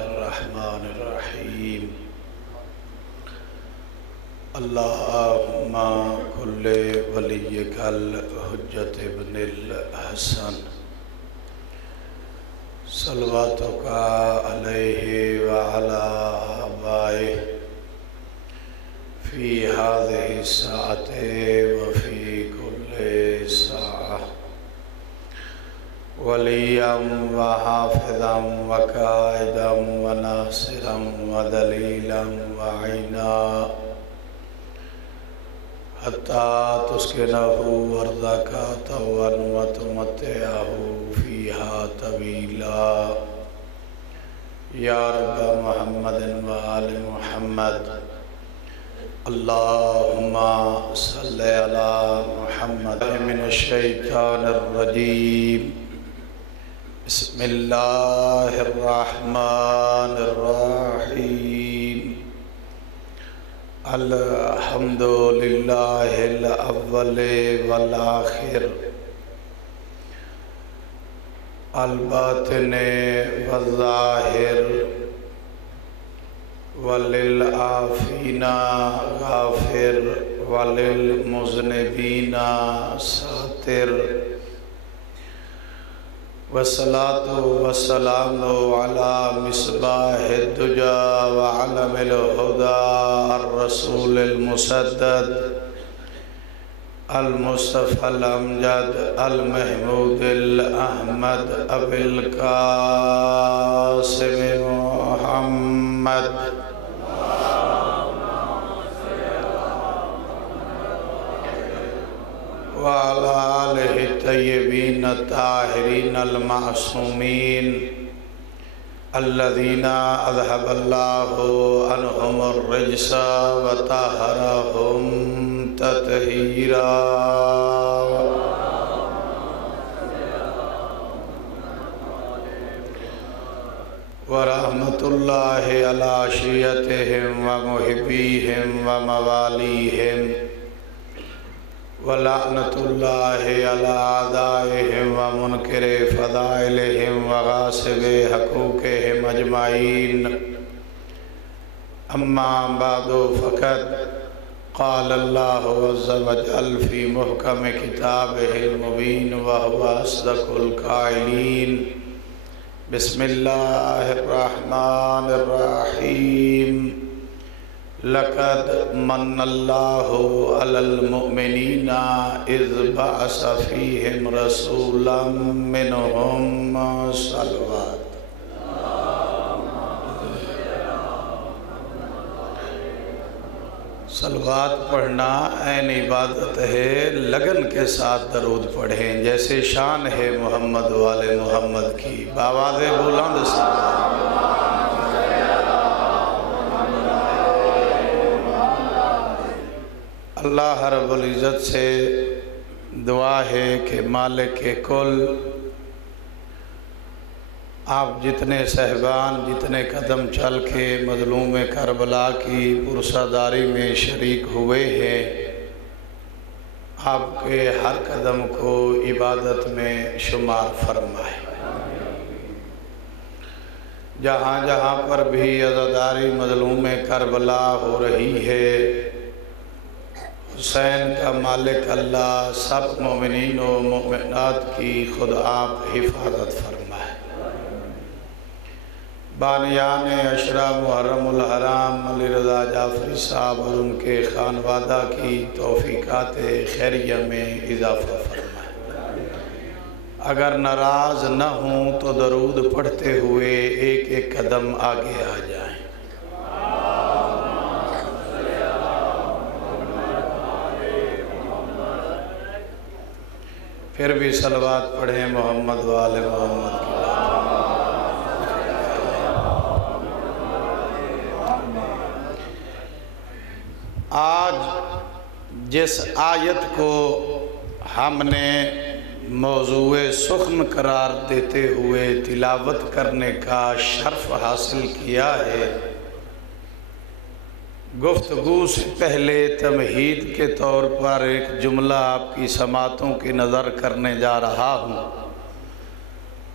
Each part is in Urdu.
الرحمن الرحیم اللہم کل ولیک الحجۃ ابن الحسن صلواتک علیہ وعلی آبائہ فی ہذہ الساعۃ وفی کل ساعہ ولیاً وحافظاً وقائداً وناصراً ودلیلاً وعینا حتی تسکنہ ارضک طوعاً وتمتعہ فیہا طویلا یا رب محمد وآل محمد اللہم صلی علی محمد من الشیطان الرجیم بسم اللہ الرحمن الرحیم الحمد للہ الاول والآخر الباطن والظاہر وللعافین غافر وللمذنبین ساتر والصلاة والسلام على مصباح الدجى وعلم الهدى الرسول المسدد المصطفى الأمجد المحمود الأحمد أبي القاسم محمد وعلى آله الطيبين الطاهرين المعصومين الذين أذهب الله عنهم الرجس وطهرهم تطهيرا ورحمة الله على شيعتهم ومحبيهم ومواليهم ولعنة الله على أعدائهم ومنكر فضائلهم وغاصب حقوقهم أجمعين أما بعد فقد قال الله عز وجل في محكم كتابه المبين وهو أصدق القائلين بسم الله الرحمن الرحيم لقد من الله على المؤمنين إذ بعث فيهم رسولا منهم صلوات صلوات پڑھنا عین عبادت ہے، لگن کے ساتھ درود پڑھیں جیسے شان ہے محمد والے محمد کی بآواز بلند صلوات۔ اللہ رب العزت سے دعا ہے کہ مالک کل آپ جتنے صاحبان جتنے قدم چل کے مظلوم کربلا کی پرساداری میں شریک ہوئے ہیں، آپ کے ہر قدم کو عبادت میں شمار فرمائے۔ جہاں جہاں پر بھی عزاداری مظلوم کربلا ہو رہی ہے، حسین کا مالک اللہ سب مومنین و مومنات کی خود آپ حفاظت فرمائے۔ بانیان عشرہ محرم الحرام علی رضا جعفری صاحب اور ان کے خانوادہ کی توفیقات خیریہ میں اضافہ فرمائے۔ اگر ناراض نہ ہوں تو درود پڑھتے ہوئے ایک ایک قدم آگے آ جائیں۔ پھر بھی صلوات پڑھیں محمد والے محمد کی۔ آج جس آیت کو ہم نے موضوع سخن قرار دیتے ہوئے تلاوت کرنے کا شرف حاصل کیا ہے، گفتگو سے پہلے تمہید کے طور پر ایک جملہ آپ کی سماعتوں کی نظر کرنے جا رہا ہوں۔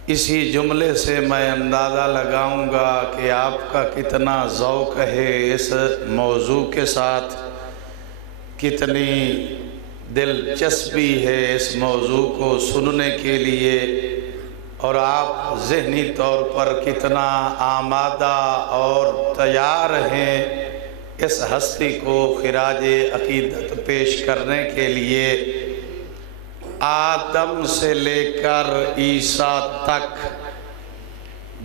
اسی جملے سے میں اندازہ لگاؤں گا کہ آپ کا کتنا ذوق ہے اس موضوع کے ساتھ، کتنی دلچسپی ہے اس موضوع کو سننے کے لیے، اور آپ ذہنی طور پر کتنا آمادہ اور تیار ہیں اس ہستی کو خراج عقیدت پیش کرنے کے لیے۔ آدم سے لے کر عیسیٰ تک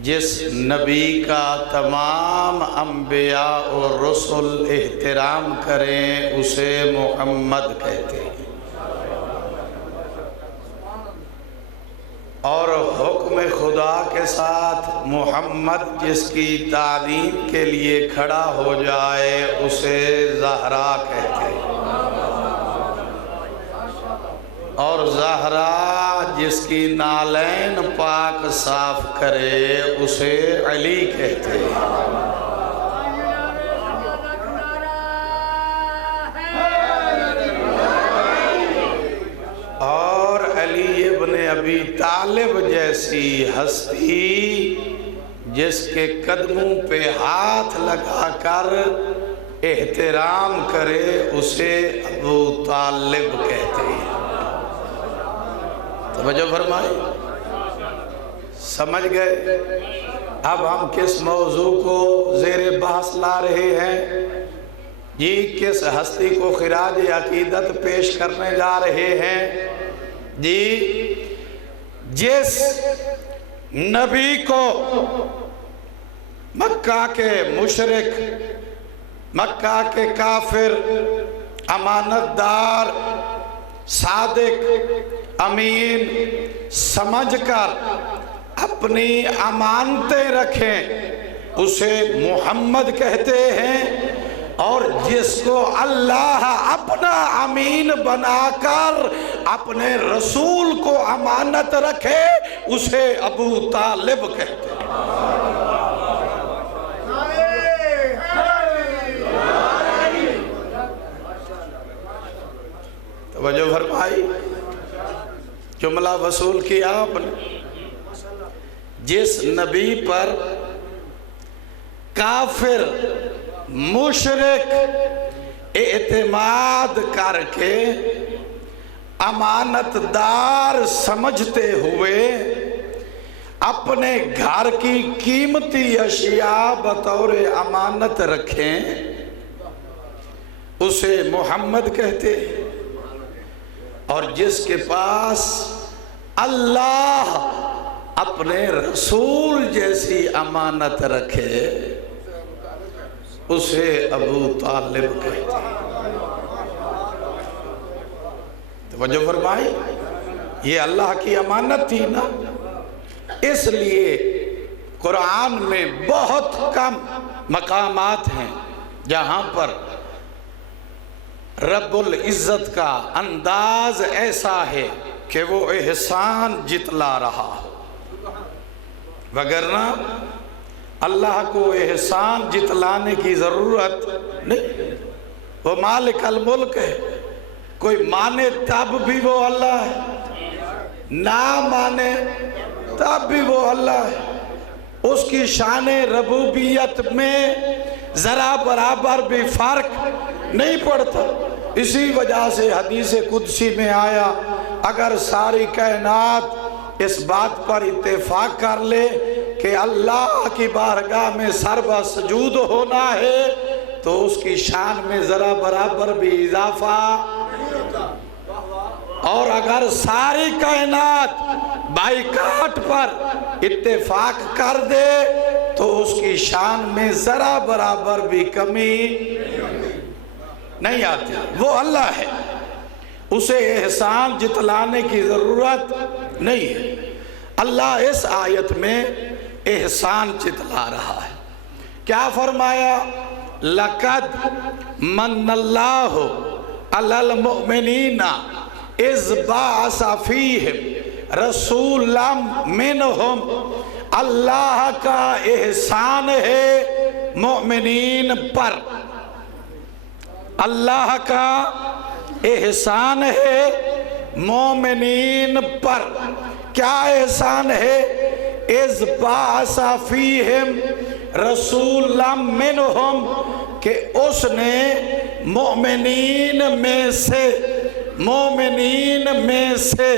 جس نبی کا تمام انبیاء اور رسل احترام کریں اسے محمد کہتے ہیں، اور حکم خدا کے ساتھ محمد جس کی تعلیم کے لیے کھڑا ہو جائے اسے زہرا کہتے ہیں، اور زہرا جس کی نالین پاک صاف کرے اسے علی کہتے ہیں۔ اور علی ابن ابی طالب جیسی ہستی جس کے قدموں پہ ہاتھ لگا کر احترام کرے اسے ابو طالب کہتے ہیں۔ توجہ فرمائے، سمجھ گئے؟ اب ہم کس موضوع کو زیر بحث لا رہے ہیں؟ جی کس ہستی کو خراج عقیدت پیش کرنے جا رہے ہیں؟ جی جس نبی کو مکہ کے مشرک، مکہ کے کافر، امانت دار، صادق، امین سمجھ کر اپنی امانتیں رکھیں اسے محمد کہتے ہیں، اور جس کو اللہ اپنا امین بنا کر اپنے رسول کو امانت رکھے اسے ابو طالب کہتے ہیں۔ توجہ فرمائی، جملہ وصول کیا آپ نے۔ جس نبی پر کافر مشرک اعتماد کر کے امانت دار سمجھتے ہوئے اپنے گھر کی قیمتی اشیاء بطور امانت رکھیں اسے محمد کہتے ہیں، اور جس کے پاس اللہ اپنے رسول جیسی امانت رکھے اسے ابو طالب کہتے ہیں۔ توجہ فرمائی، یہ اللہ کی امانت تھی نا، اس لیے قرآن میں بہت کم مقامات ہیں جہاں پر رب العزت کا انداز ایسا ہے کہ وہ احسان جتلا رہا ہو، وگرنہ اللہ کو احسان جتلانے کی ضرورت نہیں، وہ مالک الملک ہے، کوئی مانے تب بھی وہ اللہ ہے، نہ مانے تب بھی وہ اللہ ہے، اس کی شان ربوبیت میں ذرا برابر بھی فرق نہیں پڑتا۔ اسی وجہ سے حدیث قدسی میں آیا اگر ساری کائنات اس بات پر اتفاق کر لے کہ اللہ کی بارگاہ میں سربہ سجود ہونا ہے تو اس کی شان میں ذرا برابر بھی اضافہ، اور اگر ساری کائنات بائیکاٹ پر اتفاق کر دے تو اس کی شان میں ذرا برابر بھی کمی نہیں آتی۔ وہ اللہ ہے، اسے احسان جتلانے کی ضرورت نہیں ہے۔ اللہ اس آیت میں احسان جتلا رہا ہے، کیا فرمایا؟ لَقَدْ مَنَّ اللَّهُ عَلَى الْمُؤْمِنِينَ اِذْ بَعَثَ فِيهِمْ رَسُولًا مِّنْهُمْ۔ اللہ کا احسان ہے مومنین پر، اللہ کا احسان ہے مومنین پر۔ کیا احسان ہے؟ اذ بعث فیہم رسولا منہم کہ اس نے مومنین میں سے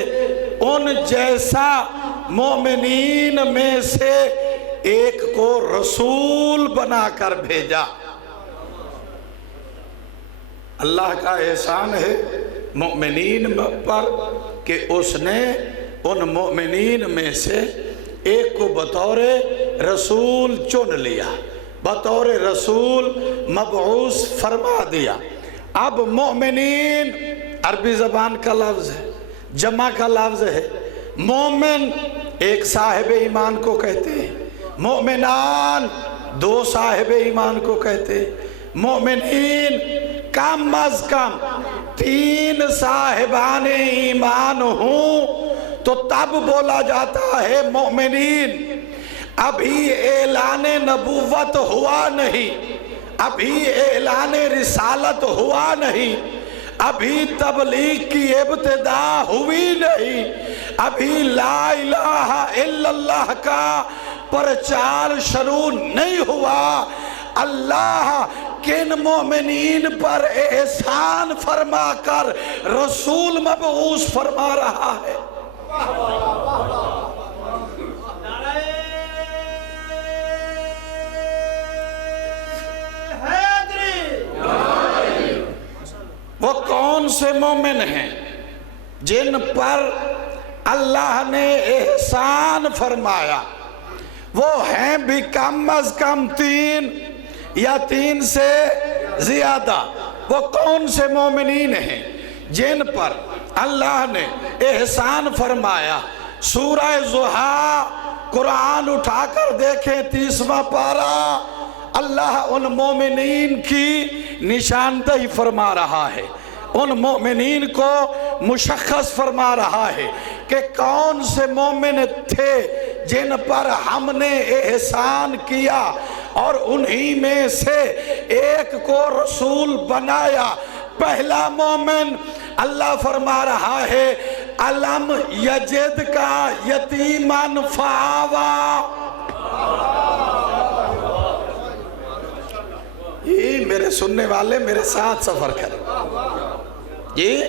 ان جیسا مومنین میں سے ایک کو رسول بنا کر بھیجا۔ اللہ کا احسان ہے مومنین پر کہ اس نے ان مومنین میں سے ایک کو بطور رسول چن لیا، بطور رسول مبعوث فرما دیا۔ اب مومنین عربی زبان کا لفظ ہے، جمع کا لفظ ہے۔ مومن ایک صاحب ایمان کو کہتے ہیں، مومنان دو صاحب ایمان کو کہتے ہیں، مومنین کم از کم تین صاحبان ایمان ہوں تو تب بولا جاتا ہے مومنین۔ ابھی اعلان نبوت ہوا نہیں، ابھی اعلان رسالت ہوا نہیں، ابھی تبلیغ کی ابتدا ہوئی نہیں، ابھی لا الہ الا اللہ کا پرچار شروع نہیں ہوا۔ اللہ کن مومنین پر احسان فرما کر رسول مبعوث فرما رہا ہے۔ وہ کون سے مومن ہیں جن پر اللہ نے احسان فرمایا؟ وہ ہیں بھی کم از کم تین یا تین سے زیادہ۔ وہ کون سے مومنین ہیں جن پر اللہ نے احسان فرمایا؟ سورہ ضحیٰ قرآن اٹھا کر دیکھیں 30واں پارہ، اللہ ان مومنین کی نشاندہی فرما رہا ہے، ان مومنین کو مشخص فرما رہا ہے کہ کون سے مومن تھے جن پر ہم نے احسان کیا اور انہی میں سے ایک کو رسول بنایا۔ پہلا مومن اللہ فرما رہا ہے الم یجد کا یتیمن فآوا۔ یہ میرے سننے والے میرے ساتھ سفر کریں، یہ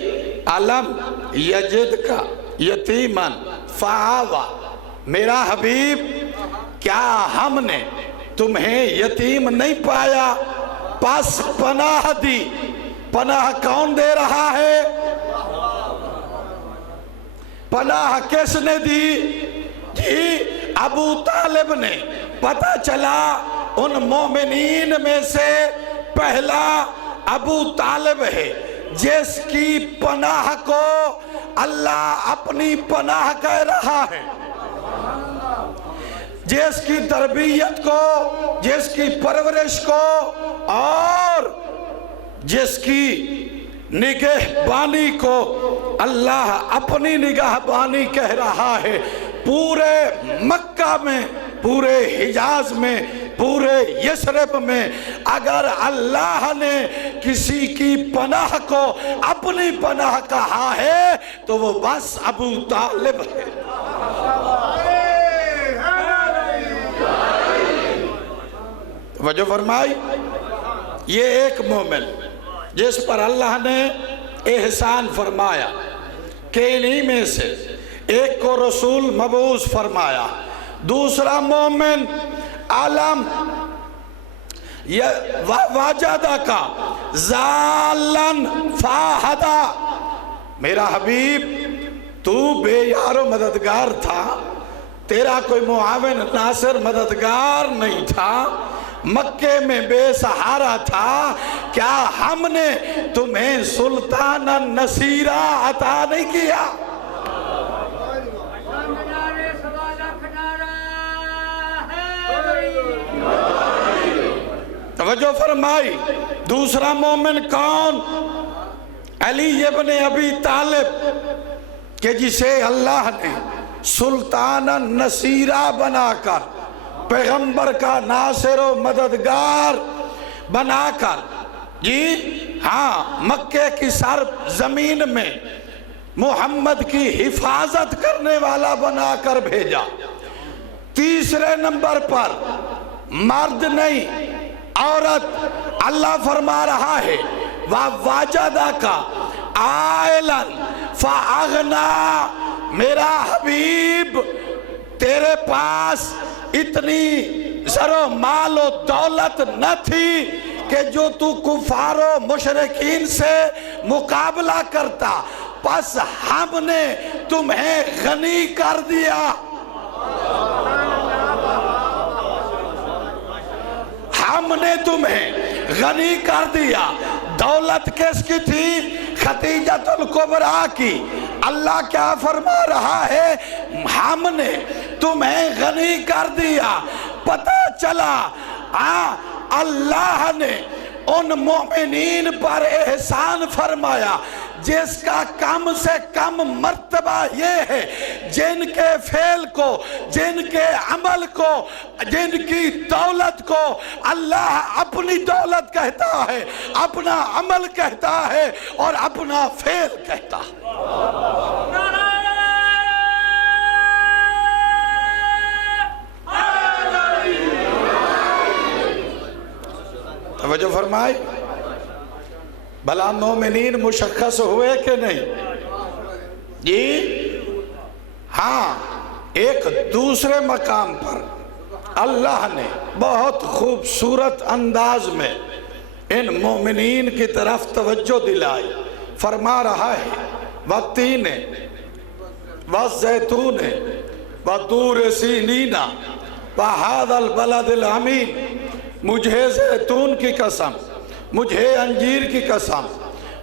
الم یجد کا یتیمن فآوا۔ میرا حبیب کیا ہم نے تمہیں یتیم نہیں پایا پس پناہ دی؟ پناہ کون دے رہا ہے؟ پناہ کس نے دی؟ جی ابو طالب نے۔ پتہ چلا ان مومنین میں سے پہلا ابو طالب ہے جس کی پناہ کو اللہ اپنی پناہ کہہ رہا ہے، جس کی تربیت کو، جس کی پرورش کو اور جس کی نگہبانی کو اللہ اپنی نگہبانی کہہ رہا ہے۔ پورے مکہ میں، پورے حجاز میں، پورے یثرب میں اگر اللہ نے کسی کی پناہ کو اپنی پناہ کہا ہے تو وہ بس ابو طالب ہے۔ توجہ فرمائی، یہ ایک مومن جس پر اللہ نے احسان فرمایا کہ انہی میں سے ایک کو رسول مبعوث فرمایا۔ دوسرا مومن عالم واجدہ کا ضالن فاہدہ۔ میرا حبیب تو بے یار و مددگار تھا، تیرا کوئی معاون ناصر مددگار نہیں تھا، مکے میں بے سہارا تھا، کیا ہم نے تمہیں سلطان نصیرہ عطا نہیں کیا؟ توجہ فرمائی۔ دوسرا مومن کون؟ علی ابن ابی طالب کہ جسے اللہ نے سلطان نصیرہ بنا کر، پیغمبر کا ناصر و مددگار بنا کر، جی ہاں، مکے کی سر زمین میں محمد کی حفاظت کرنے والا بنا کر بھیجا۔ تیسرے نمبر پر مرد نہیں عورت، اللہ فرما رہا ہے وَوَجَدَكَ عَائِلًا فَأَغْنَا، میرا حبیب تیرے پاس اتنی زر و مال و دولت نہ تھی کہ جو تو کفار و مشرکین سے مقابلہ کرتا، پس ہم نے تمہیں غنی کر دیا۔ ہم نے تمہیں غنی کر دیا۔ دولت کس کی تھی؟ خدیجۃ الکبریٰ کی۔ اللہ کیا فرما رہا ہے؟ ہم نے تمہیں غنی کر دیا۔ پتہ چلا اللہ نے ان مومنین پر احسان فرمایا جس کا کم سے کم مرتبہ یہ ہے جن کے فعل کو، جن کے عمل کو، جن کی دولت کو اللہ اپنی دولت کہتا ہے، اپنا عمل کہتا ہے اور اپنا فعل کہتا ہے۔ توجہ فرمائی، بھلا مومنین مشخص ہوئے کہ نہیں؟ جی ہاں، ایک دوسرے مقام پر اللہ نے بہت خوبصورت انداز میں ان مومنین کی طرف توجہ دلائی۔ فرما رہا ہے وَالتِّینِ وَالزَّیتُونِ وَطُورِ سِینِینَ وَهَذَا الْبَلَدِ الْأَمِینِ، مجھے زیتون کی قسم، مجھے انجیر کی قسم،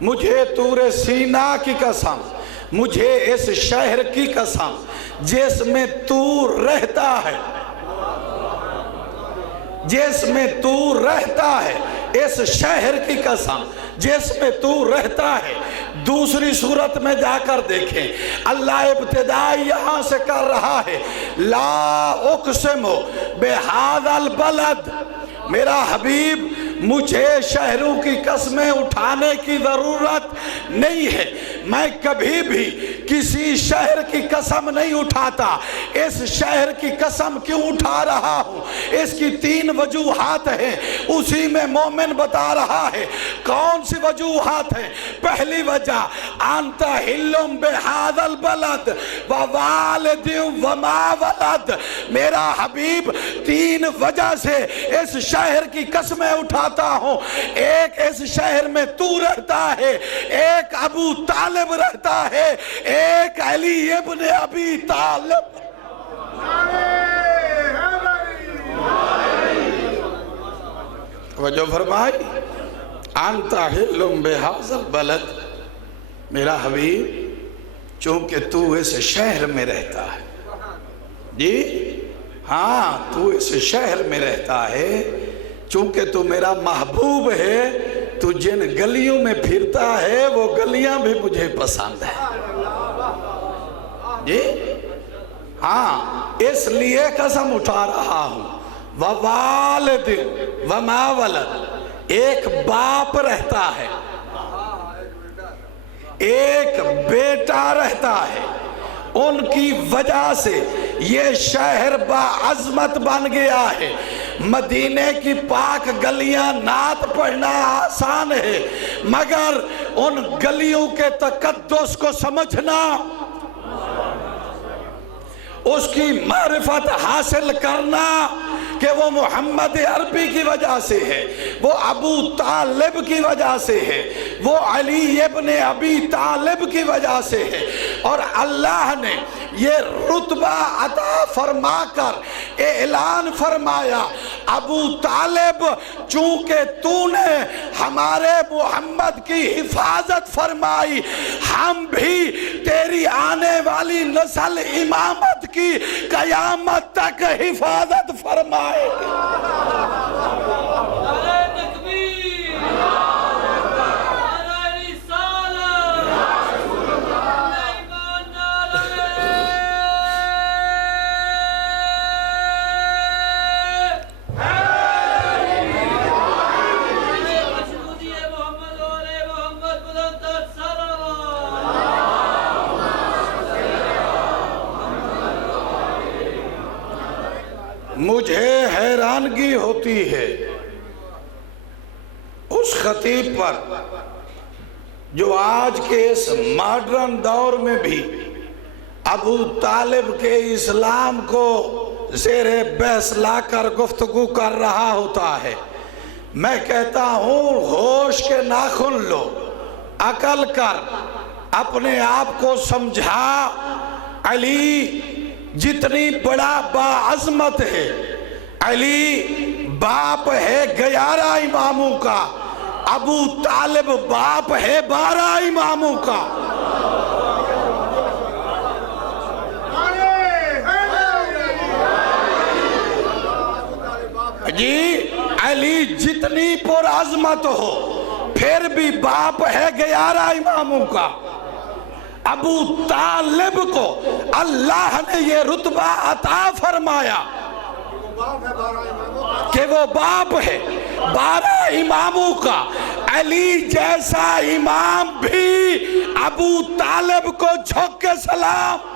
مجھے طور سینا کی قسم، مجھے اس شہر کی قسم جس میں تو رہتا ہے، جس میں تو رہتا ہے، اس شہر کی قسم جس میں تو رہتا ہے۔ دوسری صورت میں جا کر دیکھیں، اللہ ابتدائی یہاں سے کر رہا ہے لا اقسم بہذا البلد، میرا حبیب مجھے شہروں کی قسمیں اٹھانے کی ضرورت نہیں ہے، میں کبھی بھی کسی شہر کی قسم نہیں اٹھاتا۔ اس شہر کی قسم کیوں اٹھا رہا ہوں؟ اس کی 3 وجوہات ہیں، اسی میں مومن بتا رہا ہے۔ کون سی وجوہات ہیں؟ پہلی وجہ انت حلم بہذا البلد ووالد وما ولد، میرا حبیب 3 وجہ سے اس شہر کی قسمیں اٹھاتا ہوں۔ ایک، اس شہر میں تو رہتا ہے، ایک ابو طالب رہتا ہے، ایک علی ابن ابی طالب۔ وجہ فرمائی انت حلم بہذا البلد، میرا حبیب چونکہ تو اس شہر میں رہتا ہے، جی ہاں تو اس شہر میں رہتا ہے، چونکہ تو میرا محبوب ہے، تو جن گلیوں میں پھرتا ہے وہ گلیاں بھی مجھے پسند ہیں، جی ہاں اس لیے قسم اٹھا رہا ہوں۔ ووالد وما ولد، ایک باپ رہتا ہے، ایک بیٹا رہتا ہے، ان کی وجہ سے یہ شہر باعظمت بن گیا ہے۔ مدینے کی پاک گلیاں نعت پڑھنا آسان ہے، مگر ان گلیوں کے تقدس کو سمجھنا، اس کی معرفت حاصل کرنا کہ وہ محمد عربی کی وجہ سے ہے، وہ ابو طالب کی وجہ سے ہے، وہ علی ابن ابی طالب کی وجہ سے ہے، اور اللہ نے یہ رتبہ عطا فرما کر اعلان فرمایا ابو طالب چونکہ تو نے ہمارے محمد کی حفاظت فرمائی، ہم بھی تیری آنے والی نسل امامت کی قیامت تک حفاظت فرمائے گے۔ ہوتی ہے اس خطیب پر جو آج کے اس ماڈرن دور میں بھی ابو طالب کے اسلام کو زیر بحث لا کر گفتگو کر رہا ہوتا ہے، میں کہتا ہوں ہوش کے ناخن لو، عقل کر، اپنے آپ کو سمجھا۔ علی جتنی بڑا باعظمت ہے، علی باپ ہے 11 اماموں کا، ابو طالب باپ ہے 12 اماموں کا۔ جی علی جتنی پر عظمت ہو پھر بھی باپ ہے 11 اماموں کا۔ ابو طالب کو اللہ نے یہ رتبہ عطا فرمایا کہ وہ باپ ہے 12 اماموں کا۔ علی جیسا امام بھی ابو طالب کو جھک کے سلام۔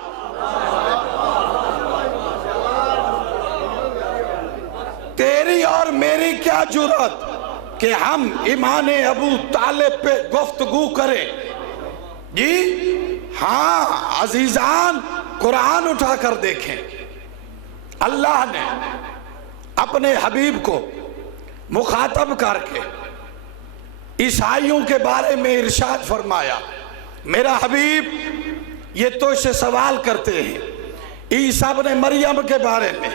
تیری اور میری کیا جرأت کہ ہم ایمان ابو طالب پہ گفتگو کریں؟ جی ہاں عزیزان، قرآن اٹھا کر دیکھیں، اللہ نے اپنے حبیب کو مخاطب کر کے عیسائیوں کے بارے میں ارشاد فرمایا، میرا حبیب یہ تو اس سے سوال کرتے ہیں عیسیٰ ابن مریم کے بارے میں،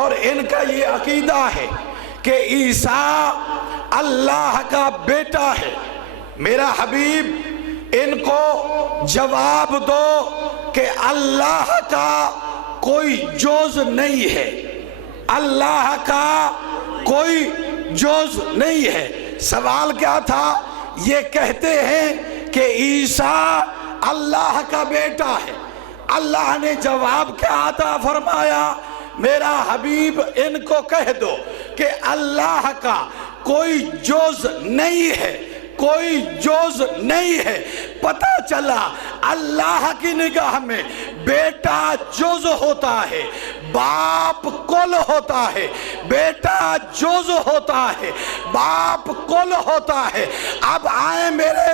اور ان کا یہ عقیدہ ہے کہ عیسیٰ اللہ کا بیٹا ہے۔ میرا حبیب ان کو جواب دو کہ اللہ کا کوئی جز نہیں ہے، اللہ کا کوئی جز نہیں ہے۔ سوال کیا تھا؟ یہ کہتے ہیں کہ عیسیٰ اللہ کا بیٹا ہے۔ اللہ نے جواب کیا عطا فرمایا؟ میرا حبیب ان کو کہہ دو کہ اللہ کا کوئی جز نہیں ہے، کوئی جز نہیں ہے۔ پتہ چلا اللہ کی نگاہ میں بیٹا جز ہوتا ہے، باپ کل ہوتا ہے، بیٹا جز ہوتا ہے، باپ کل ہوتا ہے۔ اب آئیں میرے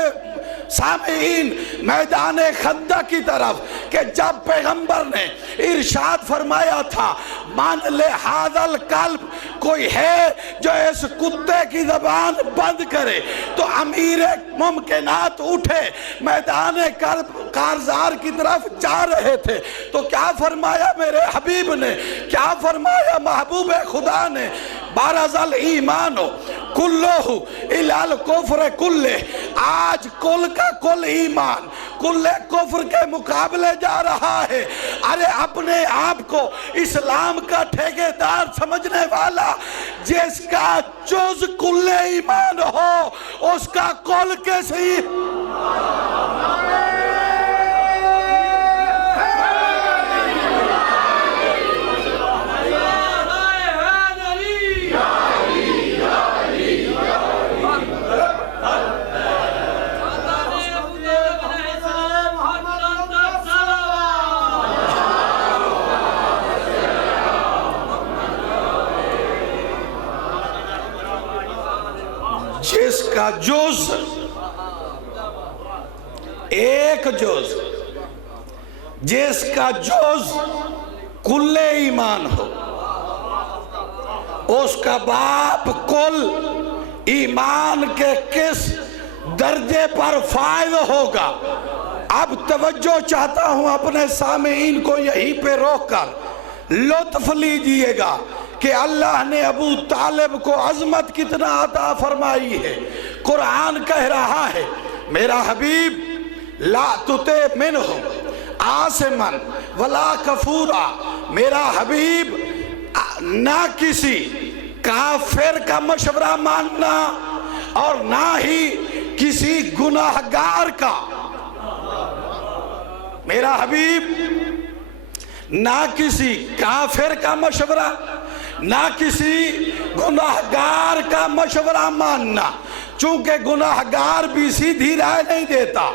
سامعین میدان خندق کی طرف کہ جب پیغمبر نے ارشاد فرمایا تھا مان لے حاضل قلب، کوئی ہے جو اس کتے کی زبان بند کرے، تو امیر ممکنات اٹھے میدان کارزار کی طرف جا رہے تھے، تو کیا فرمایا میرے حبیب نے، کیا فرمایا محبوب خدا نے؟ بارز الایمان کلہ الی الکفر کلہ، آج کل کا کل ایمان کل کفر کے مقابلے جا رہا ہے۔ ارے اپنے آپ کو اسلام کا ٹھیکیدار سمجھنے والا، جس کا جز کل ایمان ہو اس کا کل کیسے؟ جس کا جز ایک جز، جس کا جز کل ایمان ہو، اس کا باپ کل ایمان کے کس درجے پر فائز ہوگا؟ اب توجہ چاہتا ہوں اپنے سامعین کو یہیں پہ روک کر لطف لیجئے گا کہ اللہ نے ابو طالب کو عظمت کتنا عطا فرمائی ہے۔ قرآن کہہ رہا ہے میرا حبیب لا تطع منہم عاصما ولا کفورا، میرا حبیب نہ کسی کافر کا مشورہ ماننا اور نہ ہی کسی گناہگار کا۔ میرا حبیب نہ کسی کافر کا مشورہ نہ کسی گناہگار کا مشورہ ماننا، چونکہ گناہگار بھی سیدھی رائے نہیں دیتا،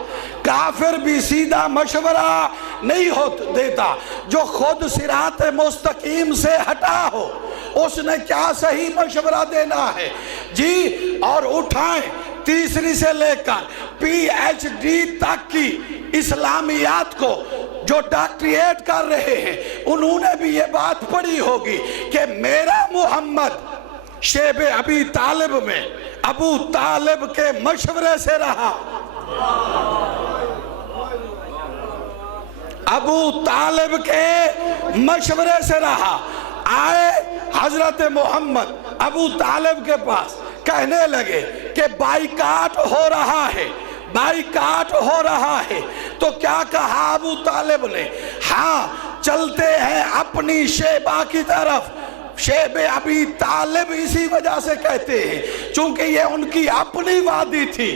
کافر بھی سیدھا مشورہ نہیں دیتا۔ جو خود صراط مستقیم سے ہٹا ہو اس نے کیا صحیح مشورہ دینا ہے جی، اور اٹھائیں تیسری سے لے کر پی ایچ ڈی تک کی اسلامیات کو جو ڈاکٹریٹ کر رہے ہیں، انہوں نے بھی یہ بات پڑھی ہوگی کہ میرا محمد شیب ابی طالب میں ابو طالب کے مشورے سے رہا، ابو طالب کے مشورے سے رہا۔ آئے حضرت محمد ابو طالب کے پاس، کہنے لگے کہ بائیکاٹ ہو رہا ہے، بائیکاٹ ہو رہا ہے۔ تو کیا کہا ابو طالب نے؟ ہاں چلتے ہیں اپنی شیبہ کی طرف۔ شیب ابی طالب اسی وجہ سے کہتے ہیں چونکہ یہ ان کی اپنی وادی تھی۔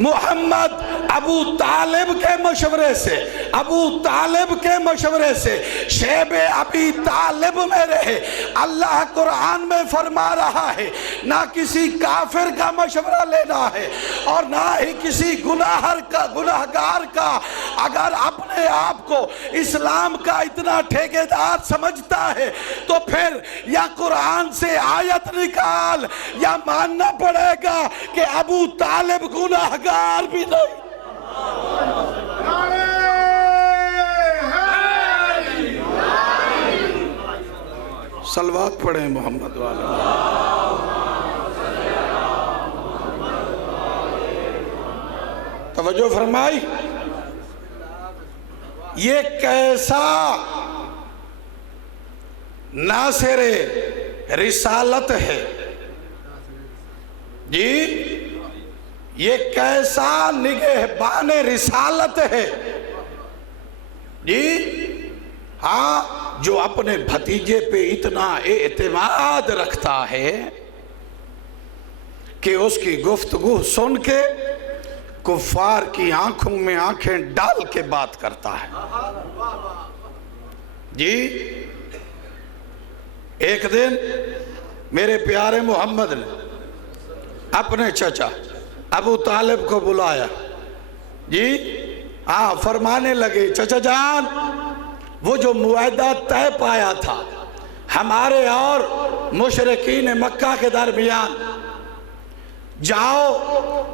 محمد ابو طالب کے مشورے سے، ابو طالب کے مشورے سے شیب ابی طالب میں رہے۔ اللہ قرآن میں فرما رہا ہے نہ کسی کافر کا مشورہ لینا ہے اور نہ ہی کسی گناہگار کا۔ اگر اپنے آپ کو اسلام کا اتنا ٹھیکیدار سمجھتا ہے تو پھر یا قرآن سے آیت نکال یا ماننا پڑے گا کہ ابو طالب گناہگار بھی نہیں۔ صلوات پڑھیں محمد والا۔ توجہ فرمائی، یہ کیسا ناصر رسالت ہے جی، یہ کیسا نگہبان رسالت ہے جی، ہاں جو اپنے بھتیجے پہ اتنا اعتماد رکھتا ہے کہ اس کی گفتگو سن کے کفار کی آنکھوں میں آنکھیں ڈال کے بات کرتا ہے جی۔ ایک دن میرے پیارے محمد نے اپنے چچا ابو طالب کو بلایا جی، فرمانے لگے چچا جان وہ جو معاہدہ طے پایا تھا ہمارے اور مشرکین مکہ کے درمیان، جاؤ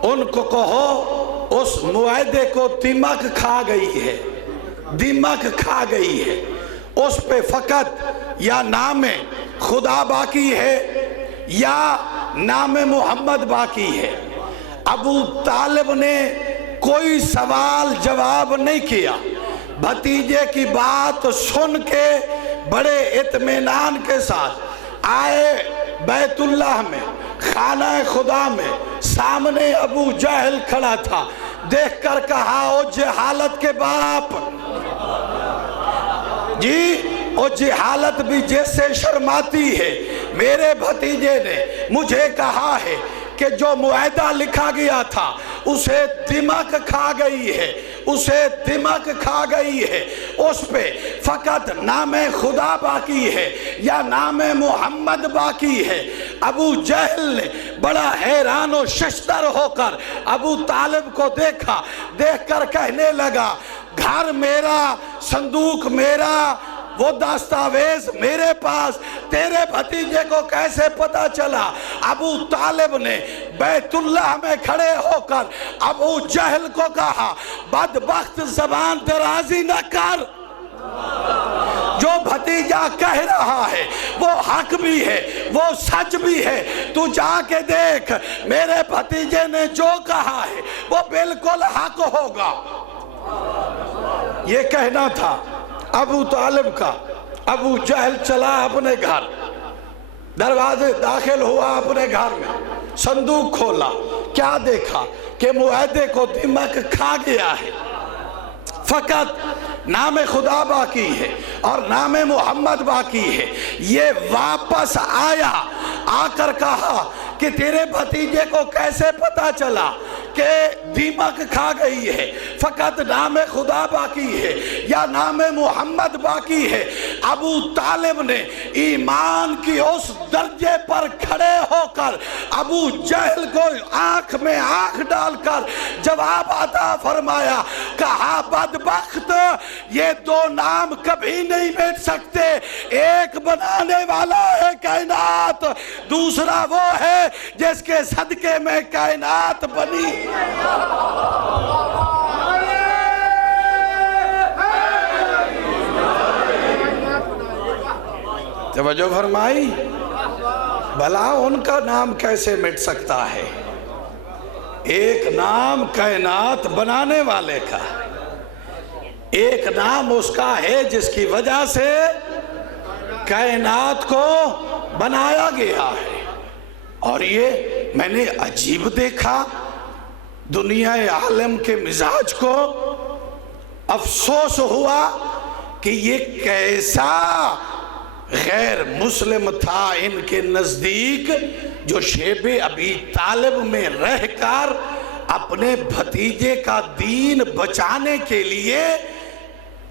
ان کو کہو اس معاہدے کو دیمک کھا گئی ہے، دیمک کھا گئی ہے، اس پہ فقط یا نام خدا باقی ہے یا نام محمد باقی ہے۔ ابو طالب نے کوئی سوال جواب نہیں کیا، بھتیجے کی بات سن کے بڑے اطمینان کے ساتھ آئے بیت اللہ میں، خانہ خدا میں، سامنے ابو جہل کھڑا تھا، دیکھ کر کہا او جہالت کے باپ جی، او جہالت بھی جیسے شرماتی ہے، میرے بھتیجے نے مجھے کہا ہے کہ جو معاہدہ لکھا گیا تھا اسے دماغ کھا گئی ہے، اسے دماغ کھا گئی ہے، اس پہ فقط نام خدا باقی ہے یا نام محمد باقی ہے۔ ابو جہل نے بڑا حیران و ششدر ہو کر ابو طالب کو دیکھا، دیکھ کر کہنے لگا گھر میرا، صندوق میرا، وہ دستاویز میرے پاس، تیرے بھتیجے کو کیسے پتا چلا؟ ابو طالب نے بیت اللہ میں کھڑے ہو کر ابو جہل کو کہا بدبخت زبان درازی نہ کر، جو بھتیجا کہہ رہا ہے وہ حق بھی ہے، وہ سچ بھی ہے، تو جا کے دیکھ میرے بھتیجے نے جو کہا ہے وہ بالکل حق ہوگا۔ یہ کہنا تھا ابو طالب کا۔ ابو جہل چلا اپنے گھر، دروازے داخل ہوا اپنے گھر میں، صندوق کھولا، کیا دیکھا کہ معاہدے کو دماغ کھا گیا ہے، فقط نام خدا باقی ہے اور نام محمد باقی ہے۔ یہ واپس آیا، آ کر کہا کہ تیرے بھتیجے کو کیسے پتا چلا کہ دیمک کھا گئی ہے، فقط نام خدا باقی ہے یا نام محمد باقی ہے؟ ابو طالب نے ایمان کی اس درجے پر کھڑے ہو کر ابو جہل کو آنکھ میں آنکھ ڈال کر جواب عطا فرمایا، کہا بدبخت یہ دو نام کبھی نہیں مٹ سکتے، ایک بنانے والا ہے کائنات، دوسرا وہ ہے جس کے صدقے میں کائنات بنی۔ توجہ فرمائی؟ بھلا ان کا نام کیسے مٹ سکتا ہے؟ ایک نام کائنات بنانے والے کا، ایک نام اس کا ہے جس کی وجہ سے کائنات کو بنایا گیا ہے۔ اور یہ میں نے عجیب دیکھا دنیا عالم کے مزاج کو، افسوس ہوا کہ یہ کیسا غیر مسلم تھا ان کے نزدیک جو شیب ابی طالب میں رہ کر اپنے بھتیجے کا دین بچانے کے لیے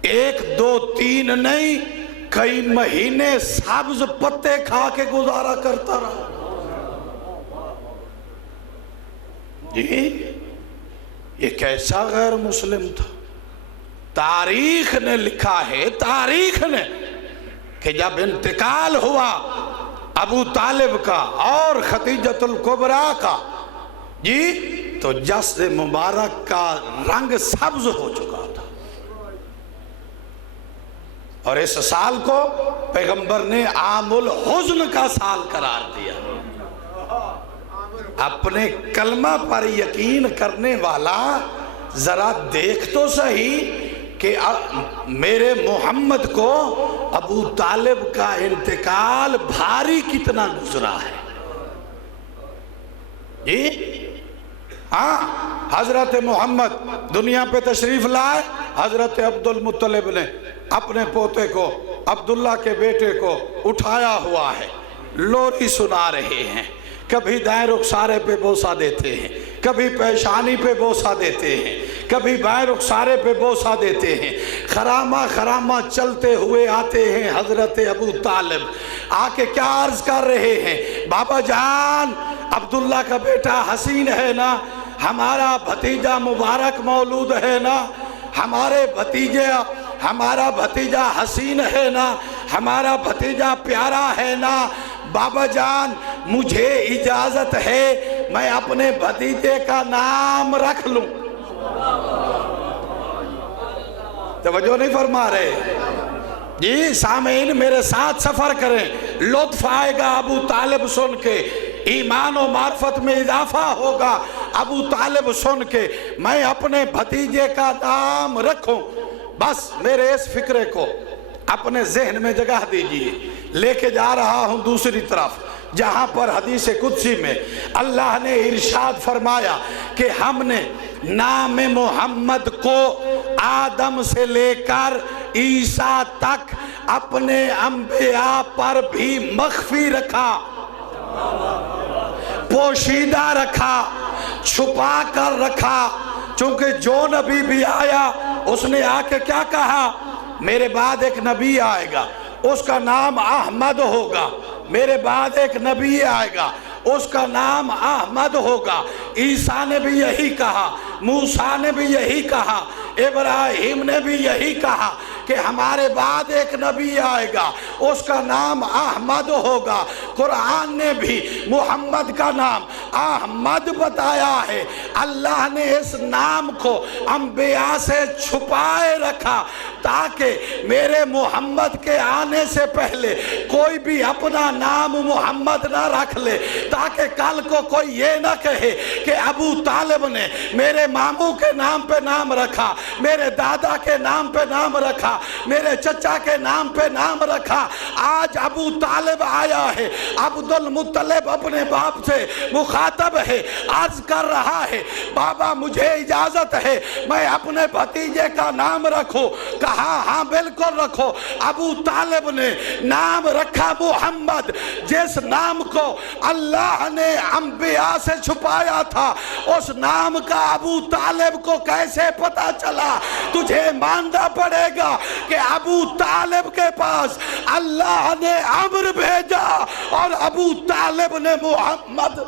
1 2 3 نہیں کئی مہینے سبز پتے کھا کے گزارا کرتا رہا۔ جی یہ کیسا غیر مسلم تھا؟ تاریخ نے لکھا ہے، تاریخ نے، کہ جب انتقال ہوا ابو طالب کا اور خدیجۃ الکبریٰ کا، جی تو جسد مبارک کا رنگ سبز ہو چکا تھا۔ اور اس سال کو پیغمبر نے عام الحزن کا سال قرار دیا۔ اپنے کلمہ پر یقین کرنے والا ذرا دیکھ تو صحیح کہ میرے محمد کو ابو طالب کا انتقال بھاری کتنا گزرا ہے۔ جی ہاں، حضرت محمد دنیا پہ تشریف لائے، حضرت عبد المطلب نے اپنے پوتے کو، عبداللہ کے بیٹے کو اٹھایا ہوا ہے، لوری سنا رہے ہیں، کبھی دائیں رخسارے پہ بوسہ دیتے ہیں، کبھی پیشانی پہ بوسہ دیتے ہیں، کبھی بائیں رخسارے پہ بوسہ دیتے ہیں، خرامہ خرامہ چلتے ہوئے آتے ہیں حضرت ابو طالب، آ کے کیا عرض کر رہے ہیں؟ بابا جان، عبداللہ کا بیٹا حسین ہے نا، ہمارا بھتیجا مبارک مولود ہے نا، ہمارا بھتیجا حسین ہے نا، ہمارا بھتیجا پیارا ہے نا، بابا جان مجھے اجازت ہے میں اپنے بھتیجے کا نام رکھ لوں۔ توجہ نہیں فرما رہے؟ جی سامعین میرے ساتھ سفر کریں، لطف آئے گا ابو طالب سن کے، ایمان و معرفت میں اضافہ ہوگا ابو طالب سن کے میں اپنے بھتیجے کا نام رکھوں۔ بس میرے اس فکرے کو اپنے ذہن میں جگہ دیجئے، لے کے جا رہا ہوں دوسری طرف، جہاں پر حدیث قدسی میں اللہ نے ارشاد فرمایا کہ ہم نے نام محمد کو آدم سے لے کر عیسیٰ تک اپنے انبیاء پر بھی مخفی رکھا، پوشیدہ رکھا، چھپا کر رکھا، چونکہ جو نبی بھی آیا اس نے آ کے کیا کہا؟ میرے بعد ایک نبی آئے گا، اس کا نام احمد ہوگا، میرے بعد ایک نبی آئے گا، اس کا نام احمد ہوگا۔ عیسیٰ نے بھی یہی کہا، موسیٰ نے بھی یہی کہا، ابراہیم نے بھی یہی کہا کہ ہمارے بعد ایک نبی آئے گا، اس کا نام احمد ہوگا۔ قرآن نے بھی محمد کا نام احمد بتایا ہے۔ اللہ نے اس نام کو انبیاء سے چھپائے رکھا تاکہ میرے محمد کے آنے سے پہلے کوئی بھی اپنا نام محمد نہ رکھ لے، تاکہ کل کو کوئی یہ نہ کہے کہ ابو طالب نے میرے ماموں کے نام پہ نام رکھا، میرے دادا کے نام پہ نام رکھا، میرے چچا کے نام پہ نام رکھا۔ آج ابو طالب آیا ہے، عبد المطلب اپنے باپ سے مخاطب ہے، عرض کر رہا ہے بابا مجھے اجازت ہے میں اپنے بھتیجے کا نام رکھوں؟ کہا ہاں بالکل رکھو۔ ابو طالب نے نام رکھا محمد، جس نام کو اللہ نے انبیاء سے چھپایا تھا۔ اس نام کا ابو طالب کو کیسے پتا چلا؟ تجھے ماننا پڑے گا کہ ابو طالب کے پاس اللہ نے امر بھیجا اور ابو طالب نے محمد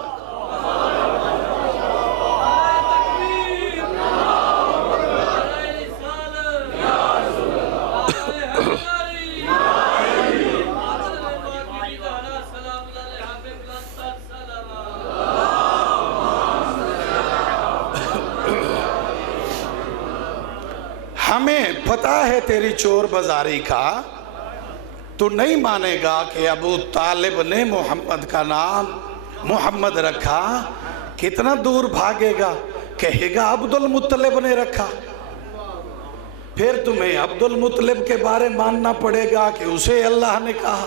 ہمیں پتہ ہے تیری چور بازاری کا، تو نہیں مانے گا کہ ابو طالب نے محمد کا نام محمد رکھا، کتنا دور بھاگے گا، کہے گا عبد المطلب نے رکھا۔ پھر تمہیں عبد المطلب کے بارے ماننا پڑے گا کہ اسے اللہ نے کہا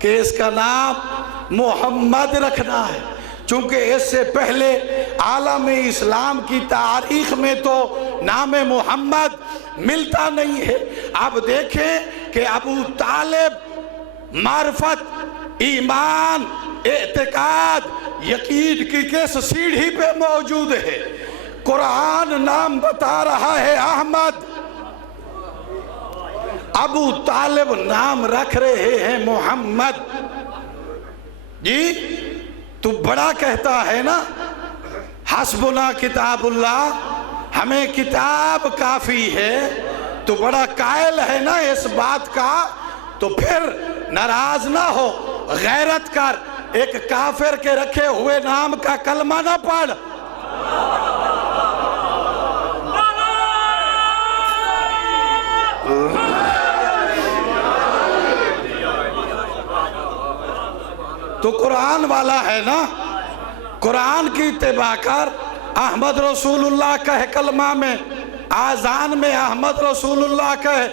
کہ اس کا نام محمد رکھنا ہے، چونکہ اس سے پہلے عالم اسلام کی تاریخ میں تو نام محمد ملتا نہیں ہے۔ اب دیکھیں کہ ابو طالب معرفت، ایمان، اعتقاد، یقین کی کس سیڑھی پہ موجود ہے؟ قرآن نام بتا رہا ہے احمد، ابو طالب نام رکھ رہے ہیں محمد۔ جی تو بڑا کہتا ہے نا حسبنا کتاب اللہ، ہمیں کتاب کافی ہے، تو بڑا قائل ہے نا اس بات کا، تو پھر ناراض نہ ہو، غیرت کر، ایک کافر کے رکھے ہوئے نام کا کلمہ نہ پڑھ۔ تو قرآن والا ہے نا، قرآن کی اتباع کر، احمد رسول اللہ کہے کلمہ میں، آذان میں احمد رسول اللہ کہے،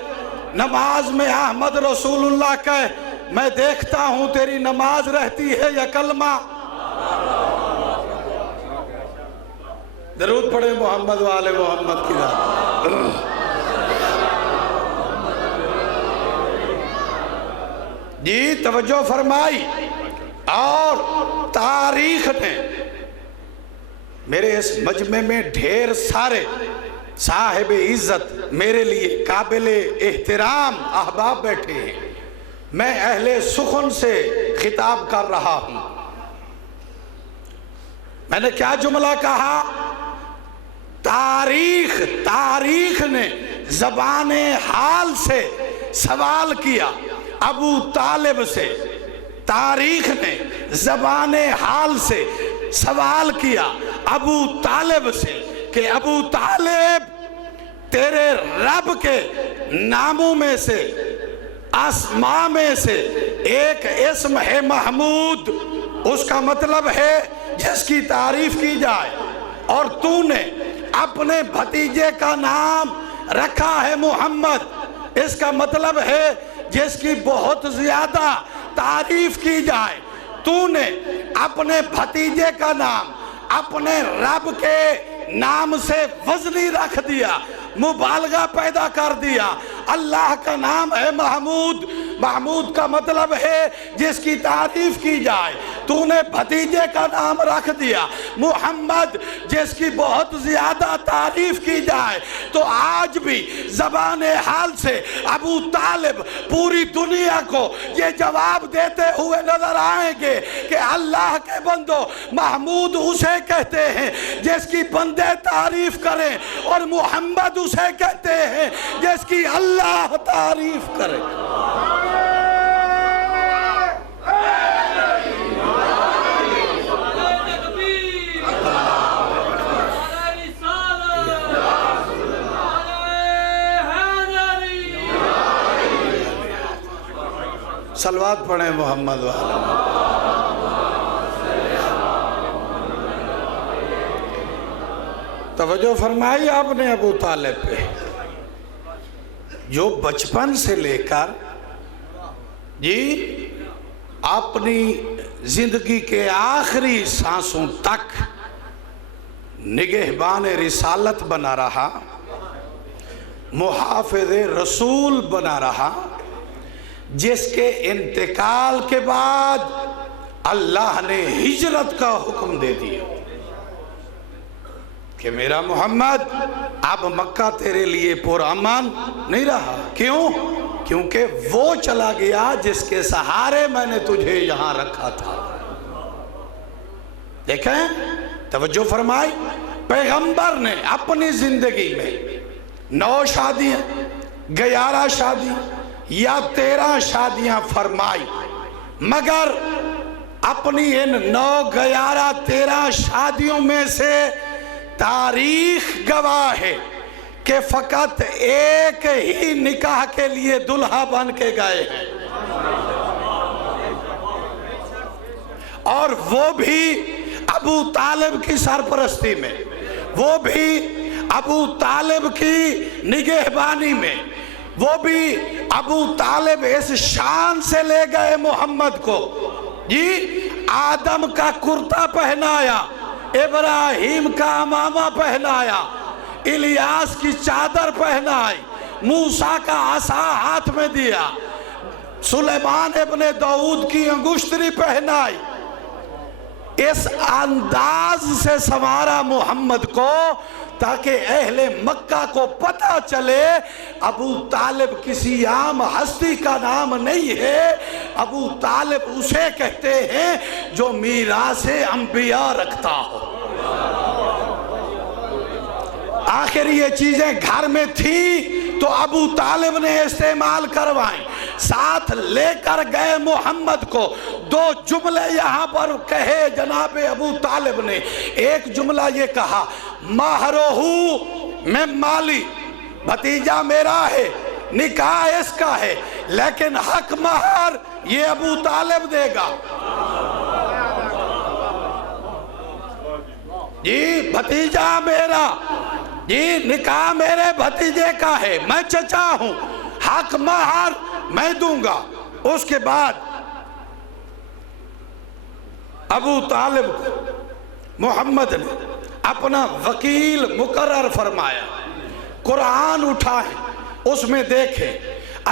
نماز میں احمد رسول اللہ کہے۔ میں دیکھتا ہوں تیری نماز رہتی ہے یا کلمہ؟ درود پڑھے محمد والے محمد کی ذات۔ جی توجہ فرمائی، اور تاریخ نے میرے اس مجمع میں ڈھیر سارے صاحب عزت میرے لیے قابل احترام احباب بیٹھے ہیں، میں اہل سخن سے خطاب کر رہا ہوں۔ میں نے کیا جملہ کہا؟ تاریخ نے زبان حال سے سوال کیا ابو طالب سے، تاریخ نے زبان حال سے سوال کیا ابو طالب سے کہ ابو طالب تیرے رب کے ناموں میں سے، اسماء میں سے ایک اسم ہے محمود، اس کا مطلب ہے جس کی تعریف کی جائے، اور تو نے اپنے بھتیجے کا نام رکھا ہے محمد، اس کا مطلب ہے جس کی بہت زیادہ تعریف کی جائے۔ تو نے اپنے بھتیجے کا نام اپنے رب کے نام سے وزنی رکھ دیا، مبالغہ پیدا کر دیا۔ اللہ کا نام ہے محمود، محمود کا مطلب ہے جس کی تعریف کی جائے، تو نے بھتیجے کا نام رکھ دیا محمد جس کی بہت زیادہ تعریف کی جائے۔ تو آج بھی زبان حال سے ابو طالب پوری دنیا کو یہ جواب دیتے ہوئے نظر آئیں گے کہ اللہ کے بندو، محمود اسے کہتے ہیں جس کی بندے تعریف کریں، اور محمد اسے کہتے ہیں جس کی اللہ تعریف کرے۔ صلوات پڑھیں محمد والا۔ توجہ فرمائی آپ نے ابو طالب پہ، جو بچپن سے لے کر اپنی زندگی کے آخری سانسوں تک نگہبان رسالت بنا رہا، محافظ رسول بنا رہا، جس کے انتقال کے بعد اللہ نے ہجرت کا حکم دے دیا کہ میرا محمد اب مکہ تیرے لیے پرامن نہیں رہا. کیوں؟ کیونکہ وہ چلا گیا جس کے سہارے میں نے تجھے یہاں رکھا تھا. دیکھیں توجہ فرمائی، پیغمبر نے اپنی زندگی میں 9 شادیاں 11 شادیاں یا 13 شادیاں فرمائی، مگر اپنی ان 9 11 13 شادیوں میں سے تاریخ گواہ ہے کہ فقط ایک ہی نکاح کے لیے دلہا بن کے گئے ہیں، اور وہ بھی ابو طالب کی سرپرستی میں، وہ بھی ابو طالب کی نگہبانی میں، وہ بھی ابو طالب اس شان سے لے گئے محمد کو. جی آدم کا کرتا پہنایا، ابراہیم کا امامہ پہنایا، الیاس کی چادر پہنائی، موسیٰ کا عصا ہاتھ میں دیا، سلیمان ابن داؤد کی انگشتری پہنائی. اس انداز سے سنوارا محمد کو تاکہ اہل مکہ کو پتہ چلے ابو طالب کسی عام ہستی کا نام نہیں ہے، ابو طالب اسے کہتے ہیں جو میراث انبیاء رکھتا ہو. آخر یہ چیزیں گھر میں تھی تو ابو طالب نے استعمال کروائیں. ساتھ لے کر گئے محمد کو. 2 جملے یہاں پر کہے جناب ابو طالب نے. ایک جملہ یہ کہا مہرہو میں مالی، بھتیجا میرا ہے، نکاح اس کا ہے، لیکن حق مہر یہ ابو طالب دے گا. جی بھتیجا میرا، جی نکاح میرے بھتیجے کا ہے، میں چچا ہوں، حق مہر میں دوں گا. اس کے بعد ابو طالب کو محمد نے اپنا وکیل مقرر فرمایا. قرآن اٹھائیں، اس میں دیکھیں